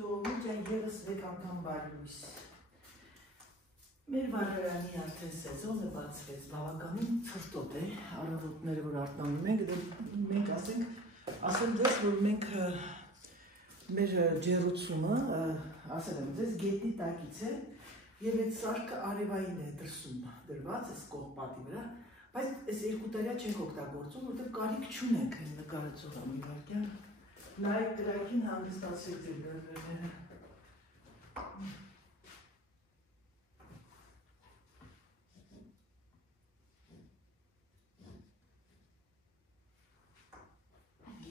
Ժողովուրդ ջան, ևս մեկ անգամ բարի լույս։ Մեր վարժարանի արդեն սեզոնը բացվեց, բավականին ցրտոտ է, առավոտները որ արտանում ենք, մենք ասեմ ձեզ, որ մենք մեր ջեռուցումը, ասել եմ ձեզ, գետնի տակից է, եւ այդ սարքը արևային է դրսում դրված, այս կողպատի վրա, բայց այս երկու տարյա չենք օգտագործում, որտեղ կարիք չունենք այն նկարեցողը մի վարքյան։ Նայեք դրակին հանգստացեք ձեր դրները։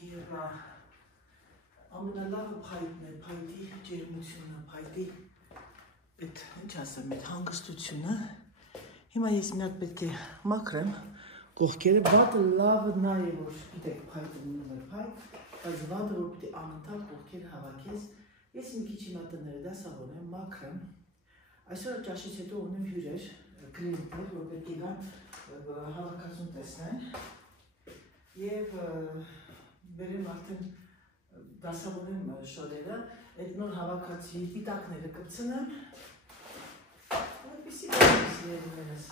Եվ ամենալավը փայտն է, փայտի ջերմությունը, փայտի այդ, ինչ ասեմ, այդ հանգստությունը։ Հիմա ես մի հատ պետք է մաքրեմ կողքերը, բատը լավը նա է, որ գիտեք փայտը ունում է փայտ, բայց վատը որ պետք է անընդհատ կողքերը հավաքես, ես մի քիչ հիմա տները դասավորեմ, մաքրեմ, այսօր ճաշից հետո ունեմ հյուրեր, կլիենտներ, որ պետք է գան հավաքածուն տեսնեն եւ բերեմ արդեն դասավորեմ շորերը, այդ նոր հավաքածի պիտակները կպցնեմ, այդպիսի երևներս։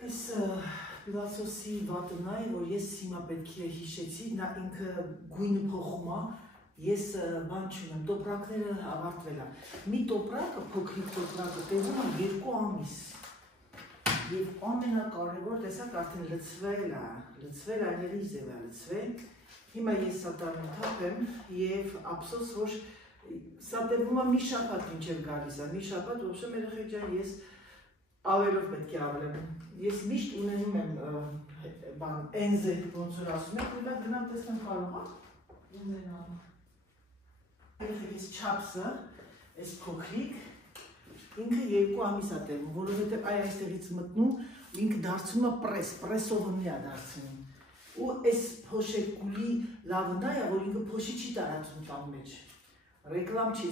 Այս պիլասոսի վատն է, որ ես հիմա պետք է հիշեցի, նա ինքը գույնը փոխում է, ես բան չունեմ, տոպրակները ավարտվել է։ Մի տոպրակը, փոքրիկ տոպրակը տևում է 2 ամիս։ Եվ ամենակարևոր տեսակ արդեն լցվել է, այների ձև է լցվել։ Հիմա ես սա տանում թափեմ և ափսոս, որ սա տևում է մի շաբաթ մինչև գալիս է, մի շաբաթ, ոբշե մեր երեխեք ջան, ես ավելով պետք է ավելեմ։ Ես միշտ ունենում եմ էնզե, ոնց որ ասում եք, ու դա գնամ տեսնեմ կարող է։ Երեխեք ես չափսը, այս փոքրիկ, ինքը 2 ամիս է տևում, որովհետև այստեղից մտնում, ինքը դարձնում է պրեսովնի է դարձնում։ Ու այս փոշեկուլի լավն է, որ ինքը փոշի չի տարածում տան մեջ։ Ռեկլամ չի,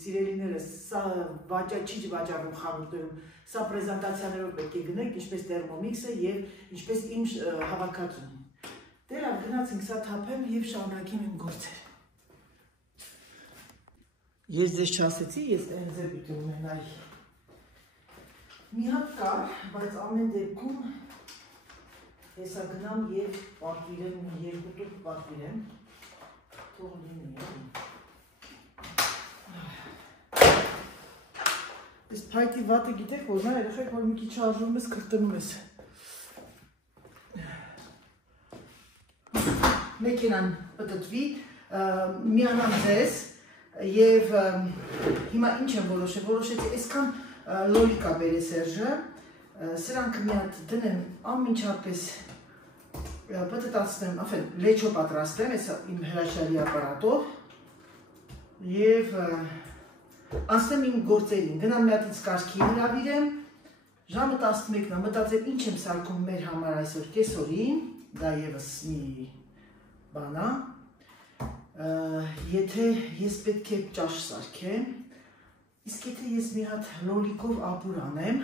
սիրելիներս, սա չի վաճառում խանութներում, սա պրեզենտացիաներով պետք է գնենք, ինչպես Thermomix-ը և ինչպես իմ հավաքածուն։ Դե լավ, գնացինք սա թափեմ և շարունակեմ իմ գործեր։ Ես ձեզ չասեցի, ես էնձեր պիտի ունենայի։ Մի հատ կար, բայց ամեն դեպքում հեսա գնամ և պատվիրեմ, 2 տուփ պատվիրեմ, թող լինի։ Այս փայտի վատը գիտեք, որ նա երեխեք, որ մի քիչ արժում ես, կրտնում ես։ Մեքենան պտտվի, միանամ ձեզ և հիմա ինչ եմ որոշեցի, այսքան լոլիկա բեր է Սերժը, սրանք մի հատ դնեմ ամենչապես պտտացնեմ, լեչո պատրաստեմ, այս իմ հրաշալի ապարատով և անցնեմ իմ գործերին, գնամ մի հատից կարգի հրավիրեմ, ժամը 11-ն է, մտածել ինչ եմ սարքում մեր համար այսօր կեսօրին, դա ևս մի բան է, եթե ես պետք է ճաշ սարքեմ, իսկ եթե ես մի հատ լոլիկով ապուր անեմ,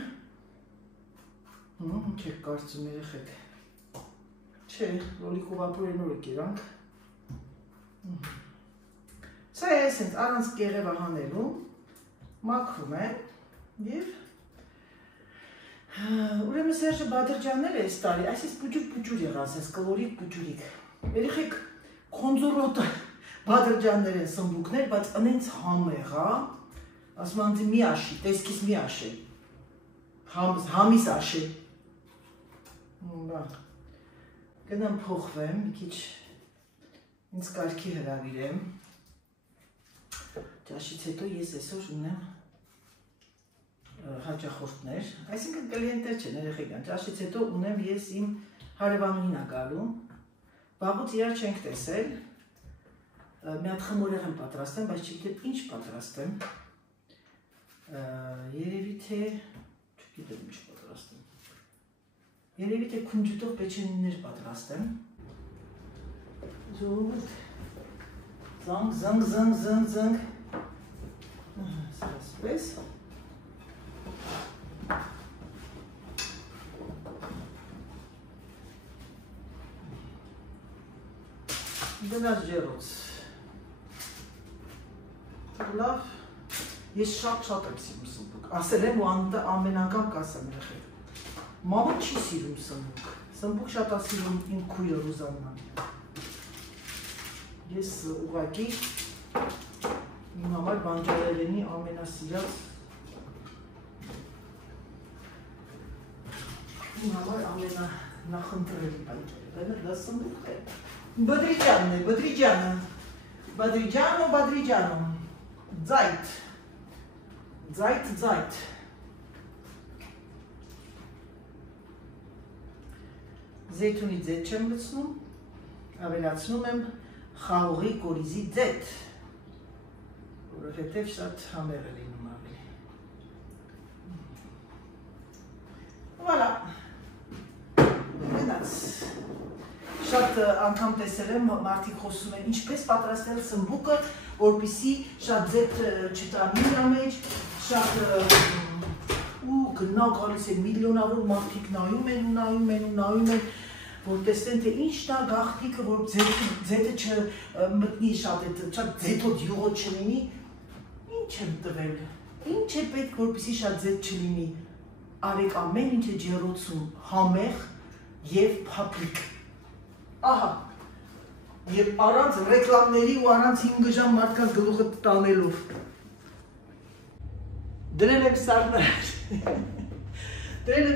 ինչ եք կարծում երեխեք, չէ, լոլիկով ապուր է նոր եք երանք, սա է այսենց առանց կեղև հանելու, մաքրում եմ և ուրեմն Սերժը Բադրջաններ է այս տարի, այսպես պուջուր եղած, այս կլորիկ պուջուրիկ, երեխեք քոնձորոտը Բադրջաններ են սմբուկներ, բայց ընենց համեղ է, ասում անձի մի աշի, տեսքիս մի աշի, համիս աշի, գնամ փոխվեմ, մի քիչ ինձ կարգի հրավիրեմ, ճաշից հետո ես այսօր ունեմ հաճախորդներ, այսինքն կլիենտներ չեն, երեխեք ջան, ճաշից հետո ունեմ ես իմ հարևանուհին ա գալու, վաղուց իրար չենք տեսել, մի հատ խմորեղ եմ պատրաստեմ, բայց չգիտեմ ինչ պատրաստեմ, երևի թե, չգիտեմ ինչ պատրաստեմ, Երևի թե քունջուտով պեչենիներ պատրաստեմ։ Ժողովուրդ, զանգ։ Սրասպես։ Գնաց ջերոց։ Լավ, ես շատ եմ սիրում սմբուկ, ասել եմ ու ամեն անգամ կասեմ երեխեք։ Մամա չի սիրում սմբուկ, սմբուկ շատ է սիրում իմ քույրը Ռուզաննան։ Ես ուղղակի իմ համար բանջարեղենի ամենասիրած իմ համար ամենանախնդրելի բանջարեղենը դա սմբուկն է։ Բադրիջանն է, Բադրիջանը, Բադրիջանո, ձայթ։ Զեյթունի ձեթ չեմ լցնում, ավելացնում եմ խաղողի կորիզի ձեթ, որովհետև շատ համեղ է լինում ավելի։ Վալա, գնաց։ Շատ անգամ տեսել եմ, մարդիկ խոսում են, ինչպես պատրաստել սմբուկը, որպեսզի շատ ձեթ չտանի նրա մեջ, շատ ու գնա գալիս է միլիոնավոր մարդիկ նայում են, որ տեսնեն, թե ինչն է գաղտնիքը, որ ձեթը չմտնի շատ ձեթոտ յուղոտ չլինի, ինչ եմ տվել, ինչ է պետք, որպեսզի շատ ձեթ չլինի, արեք ամեն ինչ է ջեռոցում, համեղ և փափլիկ, ահա, և առանց ռեկլամների ու առանց 5 ժամ մարդկանց գլուխը տանելով, դրել եմ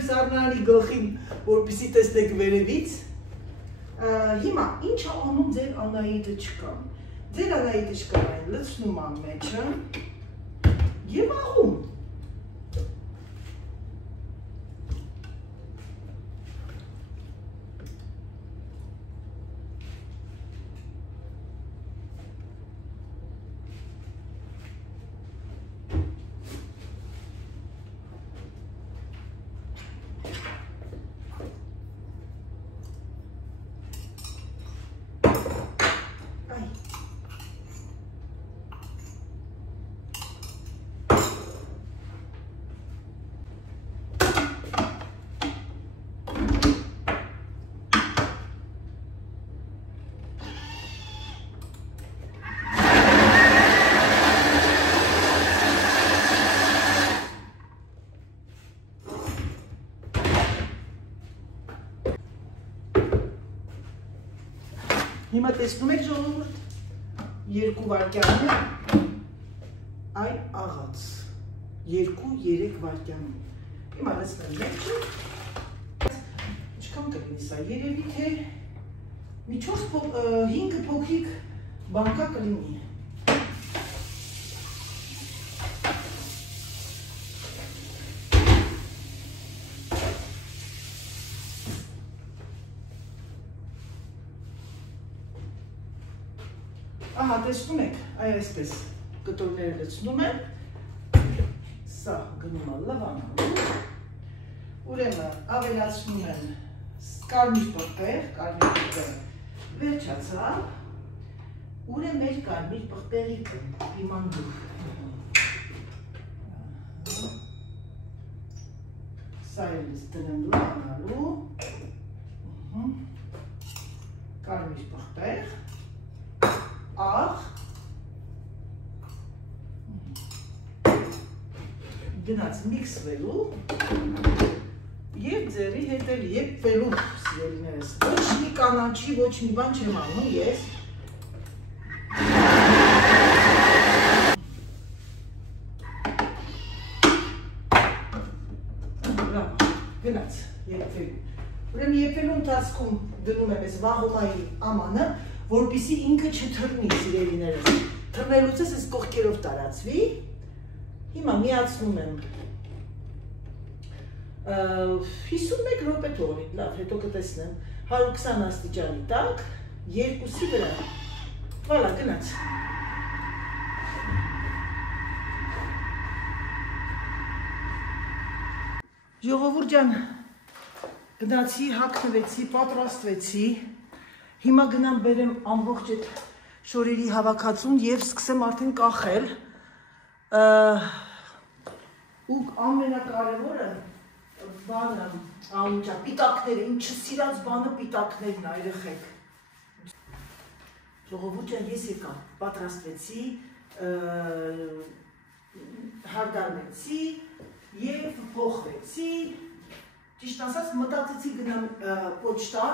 սառնարանի գլխին, որպեսզի տեսնեք վերևից, հիմա ինչ է անում ձեր Անահիտը չկա, ձեր Անահիտը չկա, լցնում եմ մեջը և աղում, Հիմա տեսնում եք ժողովուրդ, 2 վայրկյանում այ աղաց, 2-3 վայրկյանում, հիմա լցնեմ մեջը, ինչքան կլինի սա, երևի թե մի 4-5 փոքրիկ բանկա կլինի, ահա տեսնում եք, այսպես կտորները լցնում եմ, սա գնում է լվանալու, ուրեմն ավելացնում եմ կարմիր պղպեղ վերջացավ, ուր է մեր կարմիր պղպեղիկը, պիմանդուր, սա էլիս դնեմ լվանալու, կարմիր պղպեղ, աղ, գնաց միքսվելու և ձերի հետ էլ եփվելու սիրելիներս, ոչ մի կանաչի, ոչ մի բան չեմ անում ես, գնաց եփվելու, ուրեմն եփվելու ընթացքում դնում եմ ես վաղոմայի ամանը, որպեսզի ինքը չթռնի սիրելիներս, թռնելուց ես կողքերով տարածվի, հիմա միացնում եմ 51 րոպե թողնի, լավ, հետո կտեսնեմ, 120 աստիճանի տակ, 2-ի վրա, վալա, գնաց։ Ժողովուրդ ջան, Գնացի, հագնվեցի, պատրաստվեցի, հիմա գնամ բերեմ ամբողջ այդ շորերի հավաքածուն և սկսեմ արդեն կախել, ու ամենակարևորը բանը, անունչա, պիտակները, իմ չսիրած բանը պիտակներն ա, երեխեք։ Ժողովուրդ ջան, ես եկա, պատրաստվեցի, հարգարվեցի և փոխվեցի, ճիշտ ասած մտածեցի գնամ պոչտա,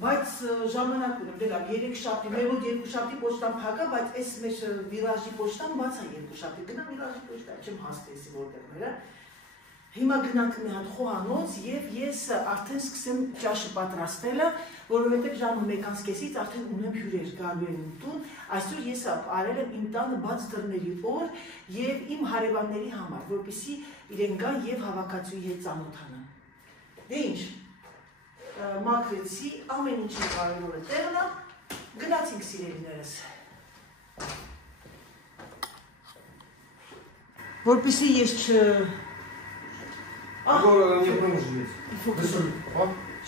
բայց ժամանակ ունեմ, դելավ 3 շաբթի, մեր մոտ 2 շաբթի պոչտան փակ ա, բայց այս մեր վիրաժի պոչտան բաց ա 2 շաբթի, գնամ վիրաժի պոչտա, չեմ հասնեցի որտեղները։ Հիմա գնանք մի հատ խոհանոց և ես արդեն սկսեմ ճաշը պատրաստելը, որովհետև ժամը 1:30-ից արդեն ունեմ հյուրեր գալու են իմ տուն, այսօր ես արել եմ իմ տանը բաց դռների օր և իմ հարևանների համար, որպեսզի իրեն գան և հավաքածուի հետ ծանոթանան։ Դե ինչ, մաքրեցի, ամեն ինչի կարևորը տեղն ա, գնացինք սիրելիներս։ Որպեսզի ես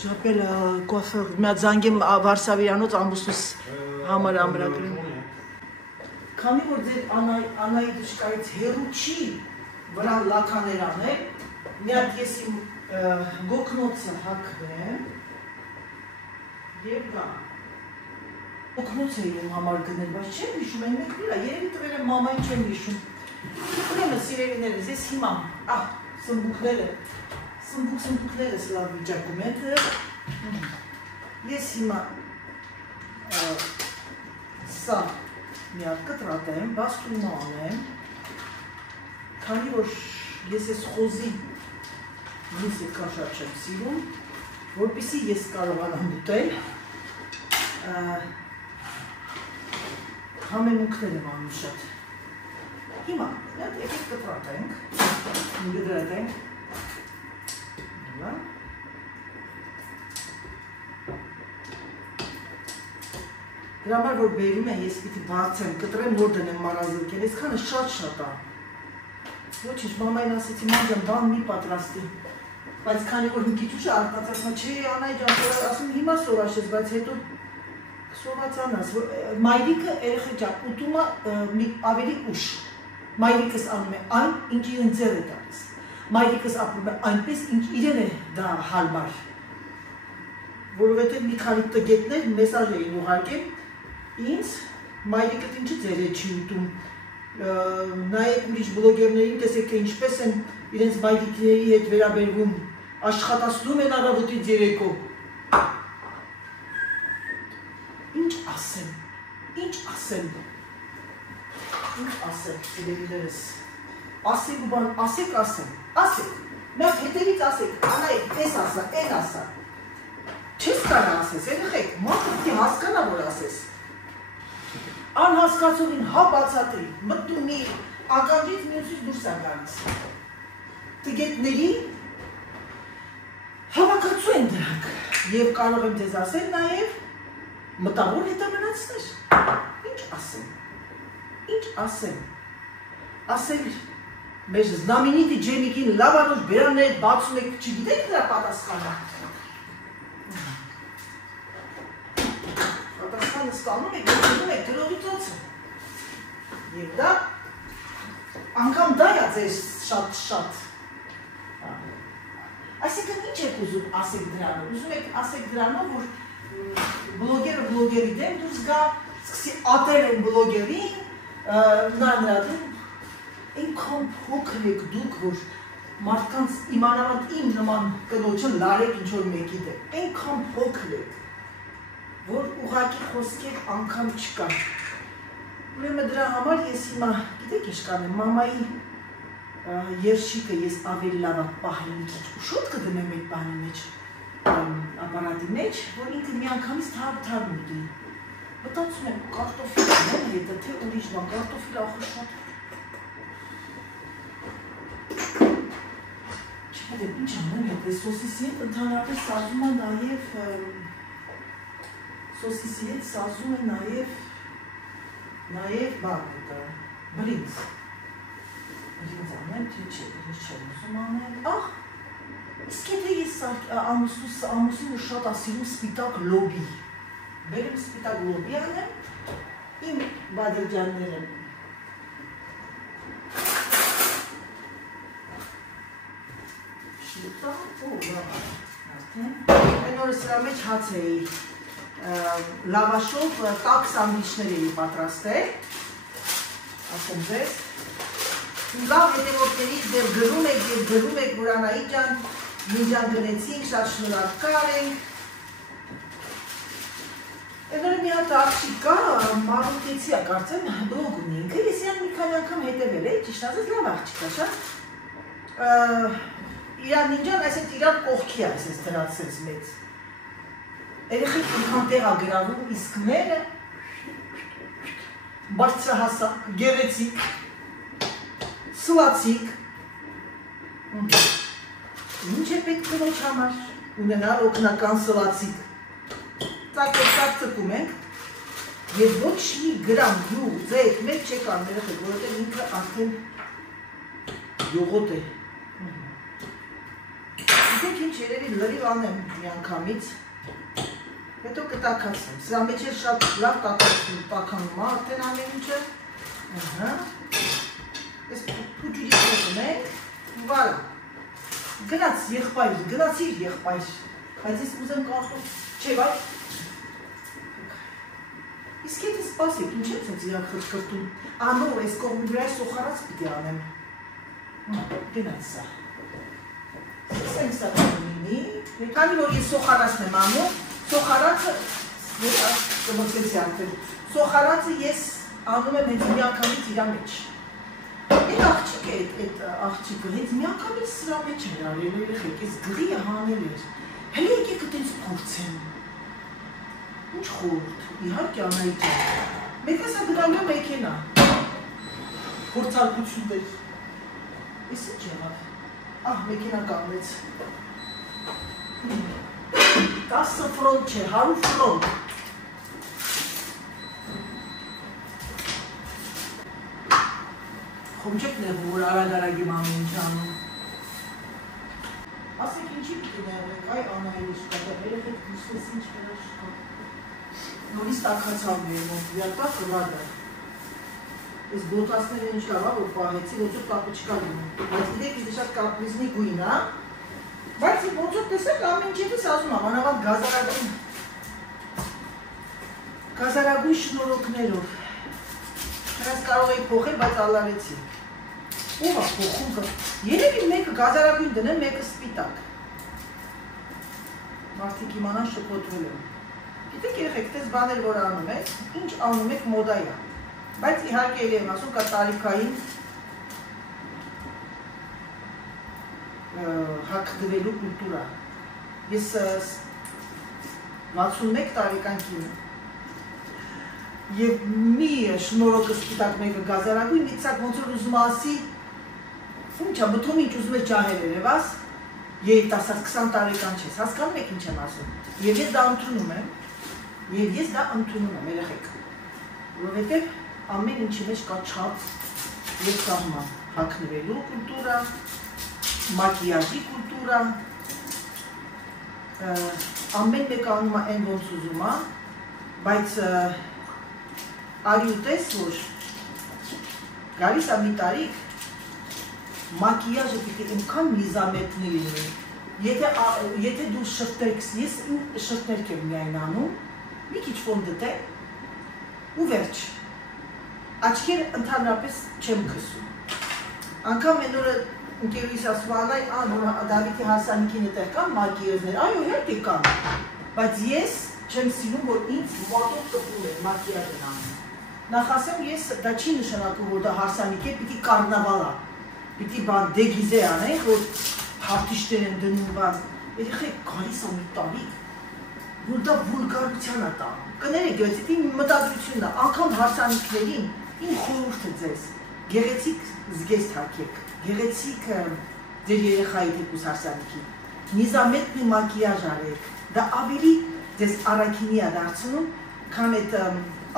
J'appelle coiffeur, mais zangem Varsavyanոց ամուսնուս համար ամրագրում։ Քանի որ ձեր Անայի դժկայից հեռու չի վրա լաքաներ անել, մի հատ ես իմ գոքնոցը հագվեմ և գա։ Գոքնոց է իմ համար գնել, բայց չեմ հիշում, այն մեկ վիրա, երևի տվել եմ մամային չեմ հիշում։ Ուրեմն սիրելիներս, ես հիմա, սմբուքներս լավ վիճակում եք, ես հիմա սա մի հատ կտրատեմ, բաստունը անեմ, քանի որ ես ես խոզի միս է կաշատ չեմ սիրում, որպեսզի ես կարողանամ ուտել, համեմունքներ եմ անում շատ։ Հիմա, եկեք կտրատենք, գդրատենք, դրա համար որ բերում են, ես պիտի բացեմ, կտրեմ, որ դնեմ մարազրկել, այսքանը շատ ա։ Ոչինչ, մամային ասեցի, մանջան, բան մի պատրաստի, բայց քանի որ մի քիչ ուշ արտացածնա, չէ, Անայի ջան, ասում հիմա սովաշես, բայց հետո սովացանաս, մայրիկը երեխեք ջան, ուտում ա ավելի ուշ, մայրիկս անում է այն, ինչ իրեն ձեռ է տալիս, մայրիկս ապրում է այնպես, ինչ իրեն է դա հարմար, որովհետև մի քանի տգետներ մեսաժ էին ուղարկել, ինձ մայրիկդ ինչը ձեր է չի ուտում, նայեք ուրիշ բլոգերներին, տեսեք թե ինչպես են իրենց մայրիկների հետ վերաբերվում, աշխատացնում են առավոտից երեկո։ Ինչ ասեմ, սիրելիներս, ասեք ու բան, ասեք, մեկ հետևից ասեք, Անայիկ, էս ասա, էն ասա, չես կարա ասես, երեխեք, մարդը պիտի հասկանա, որ ասես, անհասկացողին հա բացատրի, մտնում մի ականջից մյուսից դուրս ա գալիս, տգետների հավաքածու են դրանք, և կարող եմ ձեզ ասել նաև մտավոր հետամնացներ, ինչ ասեմ, ասել մեր զնամինիտի ջեմիկին լավանուշ բերաններ բացում եք, չգիտեք դրա պատասխանը, պատասխանը ստանում եք, գնում եք գրողի ծոցը, և դա անգամ դա ա ձեր շատ, այսինքն ինչ եք ուզում ասեք դրանով, ուզում եք ասեք դրանով, որ բլոգերը բլոգերի դեմ դուրս գա, սկսի ատել են բլոգերին, նրադում, ինքան փոքր եք դուք, որ մարդկանց իմանավանդ իմ նման կնոջը լարեք ինչ-որ մեկի դեմ, ինքան փոքր եք, որ ուղղակի խոսքեր անգամ չկա։ Ուրեմն դրա համար ես հիմա, գիտեք ինչ կանեմ, մամայի երշիկը ես ավելի լավ պահել մի քիչ ուշոտ կդնեմ այդ բանի մեջ, ապարատի մեջ, որ ինքը մի անգամից թարմ ուտի։ Մտածում եմ կարտոֆիլ անեմ հետը, թե ուրիշ բան, կարտոֆիլ ախր շատ։ Չգիտեմ ինչ անեմ հետ, սոսիսի հետ ընդհանրապես սազում է նաև բան, բրինձ անեմ, թե չէ, բրինձ չեմ ուզում անել, Իսկ եթե ես ամուսինը շատ ասիլում սպիտակ լոբի, բերեմ սպիտակ լոբի անեմ, իմ բադրջանները շուտա, այն օրը սրա մեջ հաց էի լավաշով տաք սանդվիչներ էի պատրաստել, ասեմ ձեզ, լավ հետևորդներից դեր գրում եք, որ Անահիտ ջան, մինջան գնեցինք, շատ շնորհակալ ենք։ Այն օրը մի հատ աղջիկ կա, Մարուկեցի է կարծեմ, բլոգ ունի ինքը, ես իրան մի քանի անգամ հետևել էի, ճիշտ ասած լավ աղջիկ է, շատ։ Իրան նինջան, այսինքն իրար կողքի է, այսպես դրացեց մեծ։ Երեխեք ինքան տեղ է գրավում, իսկ մերը բարձրահասակ, գեղեցիկ, սլացիկ, ինչ է պետք կնոջ համար, ունենալ օգնական սլացիկ, ծակ ծկում ենք, և ոչ մի գրամ, յու, ձետ, մեկ չեք անում, երեխեք, որովհետև ինքը արդեն յողոտ է։ Գիտեք ինչ երևի լրիվ անեմ մի անգամից, հետո կտակացնեմ, սրա մեջ է շատ լավ տականում է, արդեն ամեն ինչը, ես պուջուրի կոտում ենք, վալա, գնացիր եղբայր, բայց ես ուզեմ կախում, չէ վայ, իսկ եթե սպասեք, ինչ եմ սենց իրան խրտկրտում, անոր ես կողմի վրա սոխարած պիտի անեմ, գնաց սա, սկսենք սա կողմինի, քանի որ ես սոխարացն եմ անում, Սոխարացը ես անում եմ հենց մի անգամից իրա մեջ։ Այդ աղջիկը, այդ աղջիկը հենց մի անգամից սրա մեջ էր արել երեխեք, ես գլիը հանել էր։ Հələ եկեք այդպես փորձեմ։ Ինչ խորհուրդ, իհարկե Անահիտ է։ Մեկը սա գնալու է մեքենա։ Փորձարկություններ։ Էս ինչ եղավ։ Ահ, մեքենա կանգնեց։ 10 ֆրոնտ չէ, 100 ֆրոնտ։ Խոմ չեք նեղում, որ արագ իմ ամեն ինչ անում։ Ասեք ինչի պիտի նեղվեք, այ Անահիտ շկատա, երեխեք հուսվես ինչ վերա շկա։ Նորից տակացավ մեր մոտ, վյատակ ռադա։ Ես բոտասները ինչ լավ, որ պահեցի, ոչոտ կապը չկա գնում։ Բայց գիտեք, իդե շատ կապրիզնի գույն, հա։ Բայց ոչոտ տեսեք ամեն ինչպես ասում եմ, անավանդ գազարագույն շնորոքներով։ Հրաս կարող էի փոխել, բայց ալարեցի։ Ով է փոխում կը։ Երևի մեկը գազարագույն դնեմ, մեկը սպիտակ։ Մարդիկ իմանան շփոթվել եմ։ Գիտեք երեխեք, տես բաներ որ անում եք, ինչ անում եք մոդա է։ Բայց իհարկե էլի եմ ասում, կա տարիքային հագնվելու կուլտուրա։ Ես 61 տարեկան կին և մի շնորոկը սպիտակ մեկը գազարագույն, մի ծակ ոնց որ ուզում ասի, ֆունչա, բթում ինչ ուզում է ջահել երևաս, երիտասարդ 20 տարեկան չես, հասկանում եք ինչ եմ ասում։ Եվ ես դա ընդունում եմ, երեխեք, որովհետև ամեն ինչի մեջ կա չափ և սահման, հագնվելու կուլտուրա, մակիաժի կուլտուրա, ամեն մեկ անում է այն ոնց ուզում է, բայց արի ու տես որ գալիս է մի տարիք մակիաժը պիտի ինքան միզամետնի լինի, եթե դու շրտերքս, ես շրտերք եմ միայն անում, մի քիչ ֆոն դտեմ ու վերջ, աչքերը ընդհանրապես չեմ քսում, անգամ են օրը ընկերուհիս ասում Անայ, Դավիթի հարսանիքին էտեղ կան մակիաժներ, այո հերտի կան, բայց ես չեմ սիրում, որ ինձ մոտով կպում է մակիաժն անում, նախ ասեմ ես դա չի նշանակում, որ դա հարսանիք է, պիտի կարնավալ է, պիտի բան դեգիզե անենք, որ հարթիշտեր են դնում բան, երեխեք գալիս է մի տարիք, որ դա վուլգարության է տանում, կներեք ես, իմ մտադրությունն է, անգամ հարսանիքներին, իմ խորհուրդը ձեզ, գեղեցիկ զգեստ հագեք, գեղեցիկ ձեր երեխայի թեկուզ հարսանիքի, նիզամետնի մակիաժ արեք, դա ավելի ձեզ առաքինի է դարձնում, քան այդ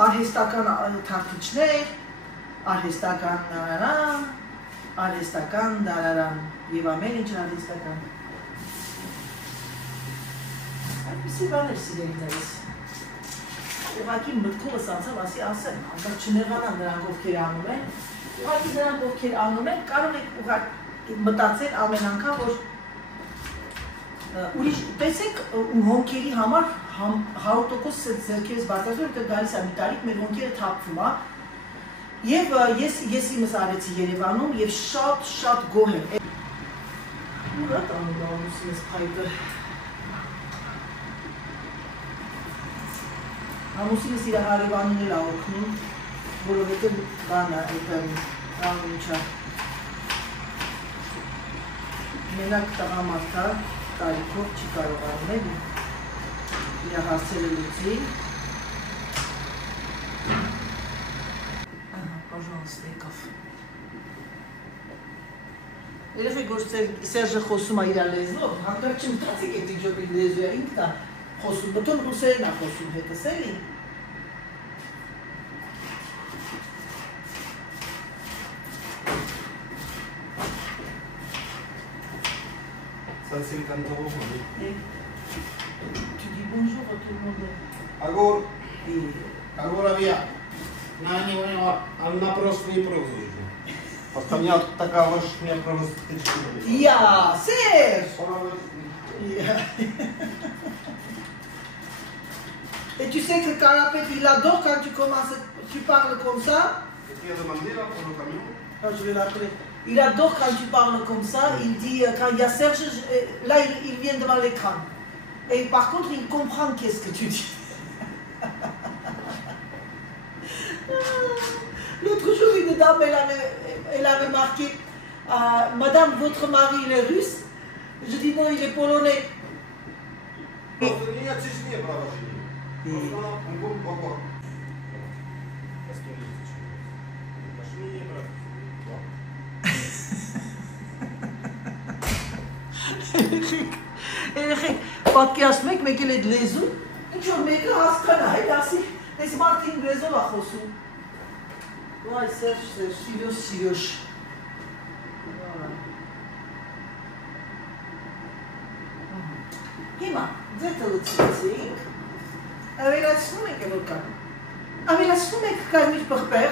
արհեստական թարթիչներ, արհեստական նարարան, արհեստական դարարան և ամեն ինչ արհեստական։ Այսի բաներ սիրել դրես։ Ուղղակի մտքովս անցավ ասի ասեմ, անկախ չնեղանան նրանք ովքեր անում են, ուղղակի նրանք ովքեր անում են, կարող եք ուղղակի մտածել ամեն անգամ, որ ուրիշ, տեսեք հոնքերի համար 100% ձեռքերս բարձրացում, որտեղ գալիս է մի տարիք, մեր հոնքերը թափվում է, եւ ես իմս արեցի Երևանում եւ շատ գոհ եմ։ Ուրա տանում ամուսինս փայտը։ Ամուսինս իր հարևանին էլ օգնում, որովհետեւ բանը այդտեղ մենակ տղամարդ է, տարիքով չի կարող անել, իր հարցերը լուծի։ Пожалуйста, եկավ։ Երեխեք որ Սերժը խոսում է իր լեզվով, հանկարծ չմտածեք այդ իջոպի լեզու է, ինքն է խոսում, բտոն ռուսերեն է խոսում հետս էլի։ Ça c'est le canton. Tu dis bonjour à tout le monde. Agora, agora via. Она просто не провозит. Потому меня такая вот меня провозит. Я, Серж! Et tu sais que Carapet, il adore quand tu parles comme ça. Tu as demandé là pour le camion? Je vais l'appeler. Il adore quand tu parles comme ça. Il dit, quand il y a Serge, là, il vient devant l'écran. Et par contre, il comprend qu'est-ce que tu dis. L'autre jour, une dame, elle avait marqué, Madame, votre mari, il est russe? Je dis, non, il est polonais. Երեխեք, պատկերացնում եք, մեկ էլ այդ լեզուն, ինչ-որ մեկը հասկանա, հետ ասի, այս մարդին լեզով է խոսում։ Վայ, Սերժ, սիրոս։ Հիմա, ձեթը լծվեցինք, ավելացնում եք որ կան, ավելացնում եք կարմիր պղպեղ,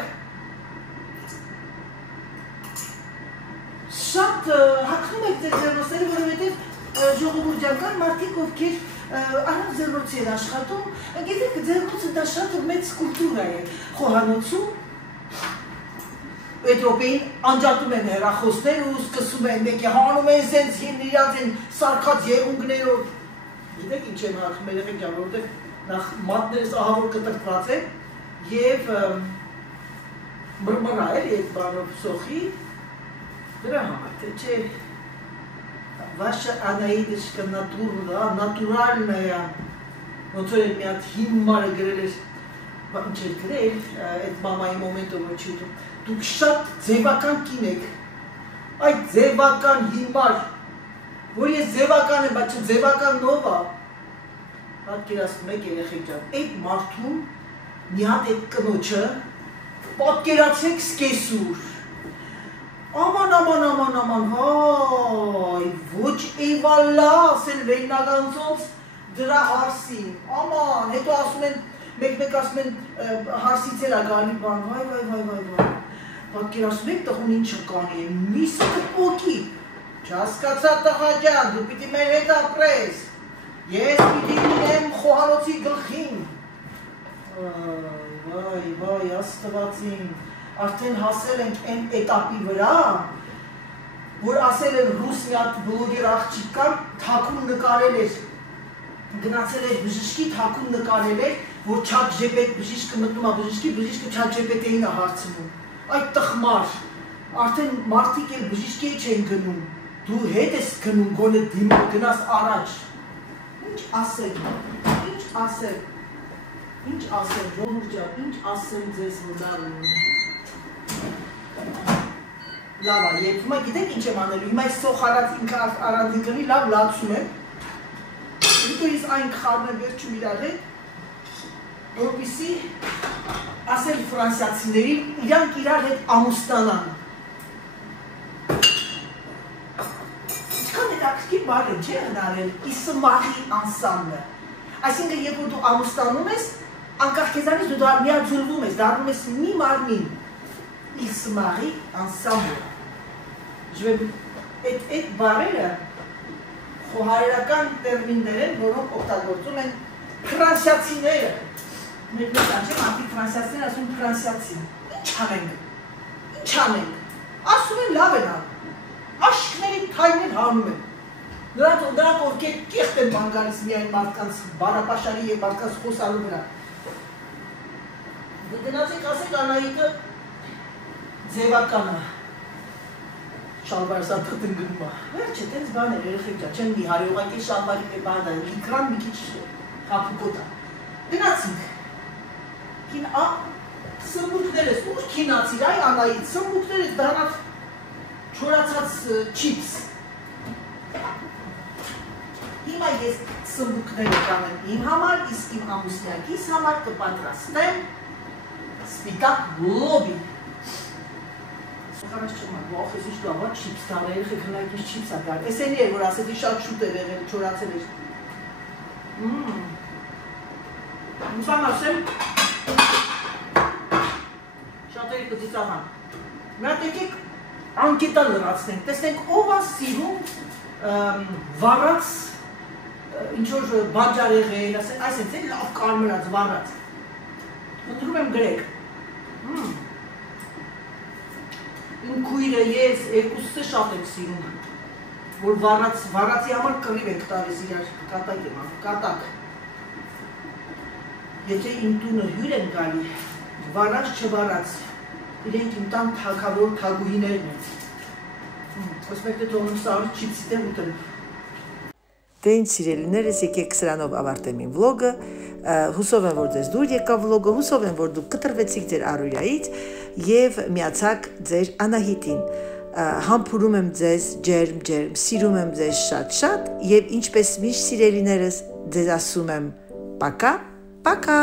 շատ հակնում եք ձեր ձեռնոցները, որովհետև ժողովուրդական մարդիկ ովքեր առանց ձեռնոցի են աշխատում, գիտեք ձեռնոցը դա շատ մեծ կուլտուրա է խոհանոցում, այդ րոպեին անջատում են հեռախոսներ ու սկսում են մեկը հանում են սենց իրաց են սարքած եղունգներով, գիտեք ինչ եմ հարխում երեխեք ջան, որովհետև նախ մատներս ահավոր կտրտված են և մրմրա էլ այդ բանով սոխի, դրա համար, թե չէ Ваша Анаидочка натуральная, ոնց որ մի հատ հիմարը գրել էր, ինչ էր գրել, այդ մամայի մոմենտով որ չի ուտում, դուք շատ ձևական կին եք, այդ ձևական հիմար, որ ես ձևական եմ, բայց ձևական նով է, պատկերացնում եք երեխեք ջան, այդ մարդուն մի հատ այդ կնոջը, պատկերացեք սկեսուր, Aman, hay, ոչ էվալա, ասել վերնագանցոց դրա հարսին, aman, հետո ասում են, մեկ ասում են հարսից էլ ագալի բան, վայ, պատկերասում եք տղուն ինչը կանի է, միս կպոքի, չասկացա տղա ջան, դու պիտի մեր հետ ապրես, ես պիտի լինեմ խոհանոցի գլխին, վայ, աստվածին, արդեն հասել ենք այն էտապի վրա, որ ասել են ռուս մի հատ բլոգեր աղջիկ կար, թաքուն նկարել էր, գնացել էր բժիշկի, թաքուն նկարել էր, որ չատ ժեպետ բժիշկը մտնում է բժիշկը չատ ժեպետեին է հարցնում, այդ տխմար, արդեն մարդիկ էլ բժիշկի չեն գնում, դու հետ ես գնում, գոնը դիմով գնաս առաջ, ինչ ասել, ժողովուրդ ջան, ինչ ասել ձեզ մոդարում, լավ է, երբումա գիտեք ինչ եմ անելու, հիմա այս սոխարած ինքը առանդին կնի, լավ լացում եմ, հետո ես այն կխարնեմ վերջում իրար հետ, որպիսի ասել ֆրանսիացիներին, իրանք իրար հետ ամուստանան։ Ինչքան հետաքրքիր բան է, չէ հնարել, իսմաղի անսամբլը։ Այսինքն երբ որ դու ամուսնանում ես, անկախ քեզանից դու միաձուլվում ես, դառնում ես մի մարմին։ Ils se marient ensemble։ Այդ բառերը խոհարական տերմիններ են, որոնք օգտագործում են ֆրանսիացիները։ Մենք անջեմ անտիկ ֆրանսիացիներ ասում են ֆրանսիացի։ Ինչ անենք։ Ասում են լավ են անում։ Աշկների թայներ հանում են։ Նրանք ովքեր կեղտ են բան գալիս միայն մարդկանց բարապաշարի եւ մարդկանց խոսալու վրա։ Գնացեք ասեք Անահիտը ձևականը շալվարը սարդատ ընգնում է։ Վերջը, տենց բաներ, երեխեք ջան, չեն մի հարյողակի շալվարի է բան դա, լիքրան մի քիչ հապուկոտ է։ Գնացինք։ Կին սմբուկներ ես, ուր քինացիր, այ Անահիտ, սմբուկներ ես դրանավ չորացած չիպս։ Հիմա ես սմբուկները կանեմ իմ համար, իսկ իմ ամուսնյակիս համար կպատրաստեմ սպիտակ լոբի։ Хорошо, մոտ ես ինչ լավա չիպս դար, երեխեք հնայք ինչ չիպս է դար։ Էս էնի էր, որ ասեցի շատ շուտ էր եղել, չորացել էր։ Ուսան ասեմ, շատերի կծիծաղան։ Մյատ եկեք անկետա լրացնենք, տեսնենք ով է սիրում վառած, ինչ-որ բաջար եղել, այսենց է լավ կարմրած, վառած։ Ընտրում եմ գրեք։ Իմ քույրը ես երկուսը շատ եմ սիրում, որ վառածի համար կռիվ ենք տալիս իրար, կատակ եմ անում, կատակ։ Եթե իմ տունը հյուր են գալի, վառած չվառած, իրենք իմ տան թագավոր թագուհիներն են։ Ոսպեկտը թողնում սարը չիպսիտ եմ ուտել։ Դե ինչ սիրելիներս, եկեք սրանով ավարտեմ իմ վլոգը, հուսով եմ, որ ձեզ դուր եկավ վլոգը, հուսով եմ, որ դուք կտրվեցիք ձեր առօրյայից և միացաք ձեր Անահիտին, համբուրում եմ ձեզ ջերմ, սիրում եմ ձեզ շատ և ինչպես միշտ սիրելիներս ձեզ ասում եմ պակա, պակա։